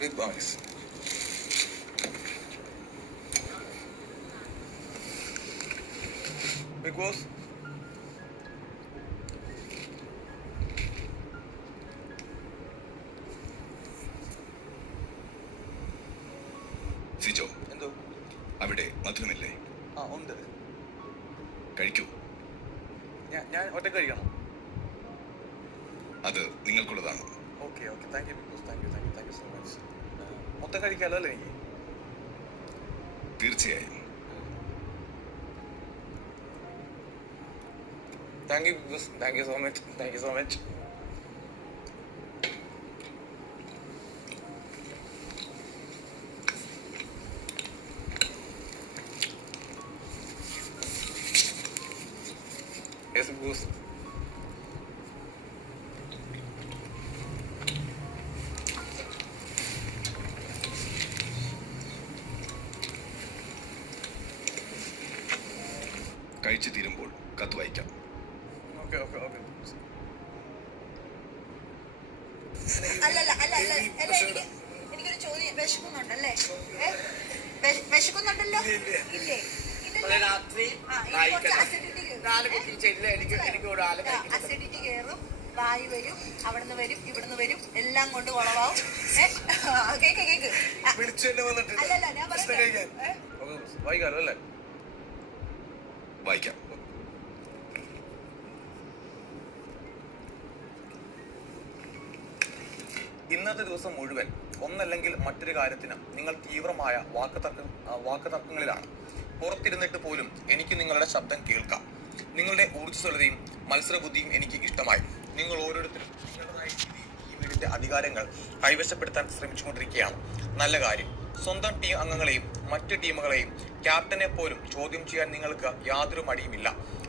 Big boys. Big boss. Sijo, എന്തോ? അവിടെ മധുരമില്ലേ? ആ ഉണ്ട്. കഴിക്കൂ. ഞാൻ ഒറ്റ കഴിക്കണം. അത് നിങ്ങൾക്കുള്ളതാണ്. Okay okay, thank you big boss, thank you so much. മൊത്തം കഴിക്കാമല്ലോ അല്ലേ എനിക്ക്? തീർച്ചയായും. Thank you big boss, thank you so much. Yes big boss. കഴിച്ചു തീരുമ്പോൾ കത്ത് വായിക്കാം. ഓക്കെ. എനിക്കൊരു ചോദ്യം. വിശക്കുന്നുണ്ടല്ലേ? വിശക്കുന്നുണ്ടല്ലോ? ഇല്ലേ? അസിഡിറ്റി കയറും, വായു വരും, അവിടുന്ന് വരും, ഇവിടുന്ന് വരും, എല്ലാം കൊണ്ട് കുളവാവും. കേക്ക് അല്ലല്ല, ഞാൻ പറയാം. വായിക്കാലോ അല്ലേ? വായിക്കാം. ഇന്നത്തെ ദിവസം മുഴുവൻ ഒന്നല്ലെങ്കിൽ മറ്റൊരു കാര്യത്തിന് നിങ്ങൾ തീവ്രമായ വാക്കുതർക്കങ്ങളിലാണ്. പുറത്തിരുന്നിട്ട് പോലും എനിക്ക് നിങ്ങളുടെ ശബ്ദം കേൾക്കാം. നിങ്ങളുടെ ഊർജ്ജസ്വലതയും മത്സരബുദ്ധിയും എനിക്ക് ഇഷ്ടമായി. നിങ്ങൾ ഓരോരുത്തരും നിങ്ങളുടേതായ രീതിയിൽ ഈ വീടിന്റെ അധികാരങ്ങൾ കൈവശപ്പെടുത്താൻ ശ്രമിച്ചുകൊണ്ടിരിക്കുകയാണ്. നല്ല കാര്യം. സ്വന്തം ടീം അംഗങ്ങളെയും മറ്റ് ടീമുകളെയും ക്യാപ്റ്റനെ പോലും ചോദ്യം ചെയ്യാൻ നിങ്ങൾക്ക് യാതൊരു മടിയുമില്ല.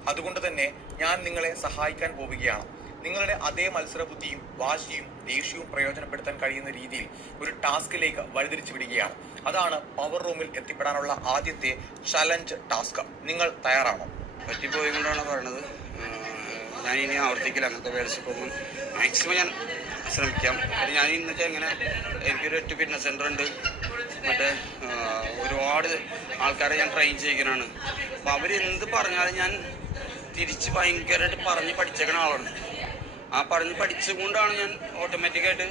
അതുകൊണ്ട് തന്നെ ഞാൻ നിങ്ങളെ സഹായിക്കാൻ പോവുകയാണ്. നിങ്ങളുടെ അതേ മത്സരബുദ്ധിയും വാശിയും ദേഷ്യവും പ്രയോജനപ്പെടുത്താൻ കഴിയുന്ന രീതിയിൽ ഒരു ടാസ്കിലേക്ക് വഴിതിരിച്ചു വിടുകയാണ്. അതാണ് പവർ റൂമിൽ എത്തിപ്പെടാനുള്ള ആദ്യത്തെ ചലഞ്ച് ടാസ്ക്. നിങ്ങൾ തയ്യാറാണോ? പറ്റിപ്പോയി കൊണ്ടാണ് പറയണത്. ഞാൻ ഇനി ആവർത്തിക്കില്ല അങ്ങനത്തെ വേർഡ്സൊന്നും. മാക്സിമം ഞാൻ ശ്രമിക്കാം. ഞാൻ ഇന്നത്തെ എങ്ങനെ എനിക്കൊരു 8 ഫിറ്റ്നസ് സെൻ്റർ ഉണ്ട്. മറ്റേ ഒരുപാട് ആൾക്കാരെ ഞാൻ ട്രെയിൻ ചെയ്യിക്കുന്നതാണ്. അപ്പോൾ അവരെന്ത് പറഞ്ഞാലും ഞാൻ തിരിച്ച് ഭയങ്കരമായിട്ട് പറഞ്ഞ് പഠിച്ചേക്കുന്ന ആളാണ്. ആ പറഞ്ഞ് പഠിച്ചുകൊണ്ടാണ് ഞാൻ ഓട്ടോമാറ്റിക്കായിട്ട്,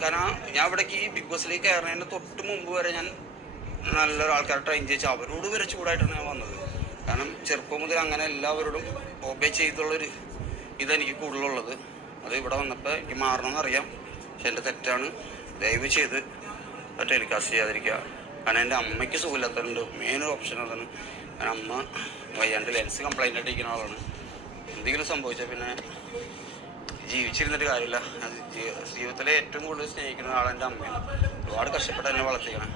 കാരണം ഞാൻ ഇവിടേക്ക് ഈ ബിഗ് ബോസിലേക്ക് കയറുന്നതിന് തൊട്ട് മുമ്പ് വരെ ഞാൻ നല്ലൊരു ആൾക്കാരെ ട്രെയിൻ ചെയ്യിച്ച് അവരോട് വരെ ചൂടായിട്ടാണ് ഞാൻ വന്നത്. കാരണം ചെറുപ്പം മുതൽ അങ്ങനെ എല്ലാവരോടും ഒബേ ചെയ്തുള്ളൊരു ഇതെനിക്ക് കൂടുതലുള്ളത്. അത് ഇവിടെ വന്നപ്പോൾ എനിക്ക് മാറണമെന്നറിയാം. പക്ഷെ എൻ്റെ തെറ്റാണ്. ദയവ് ചെയ്ത് ടെലികാസ്റ്റ് ചെയ്യാതിരിക്കുക. കാരണം എൻ്റെ അമ്മയ്ക്ക് സുഖമില്ലാത്തതുണ്ട്. മെയിൻ ഓപ്ഷൻ അതാണ്. കാരണം അമ്മ വയ്യാണ്ട് ലെൻസ് കംപ്ലൈൻ്റ് ആയിട്ട് ഇരിക്കുന്ന ആളാണ്. എന്തെങ്കിലും സംഭവിച്ചാൽ പിന്നെ ജീവിച്ചിരുന്നിട്ട് കാര്യമില്ല. ജീവിതത്തിലെ ഏറ്റവും കൂടുതൽ സ്നേഹിക്കുന്ന ആളെൻ്റെ അമ്മയാണ്. ഒരുപാട് കഷ്ടപ്പെട്ട് എന്നെ വളർത്തിക്കണം.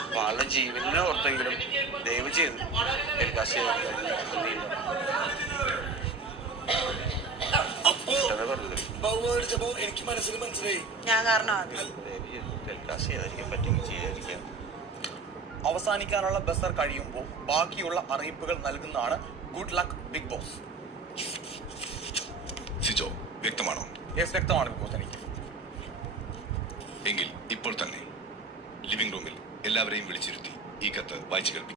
അപ്പോൾ ആളുടെ ജീവനെ ഓർത്തെങ്കിലും ദയവ് ചെയ്ത് ടെലികാസ്റ്റ് എനിക്ക് മനസ്സിലായി. ഞാൻ കാരണമാണ്. ടെലികാസ്റ്റ് ചെയ്യാതിരിക്കാൻ പറ്റുമെങ്കിൽ ചെയ്യാതിരിക്കാം. അവസാനിക്കാനുള്ള ബസർ കഴിയുമ്പോൾ ബാക്കിയുള്ള അറിയിപ്പുകൾ നൽകുന്നതാണ് good luck big boss. Sijo, വ്യക്തമാണോ? യെസ്, വ്യക്തമാണ് ബിഗ് ബോസ് എനിക്ക്. എങ്കിൽ ഇപ്പോൾ തന്നെ ലിവിംഗ് റൂമിൽ എല്ലാവരെയും വിളിച്ചിരുത്തി ഈ കത്ത് വായിച്ചു കേൾപ്പിക്കും.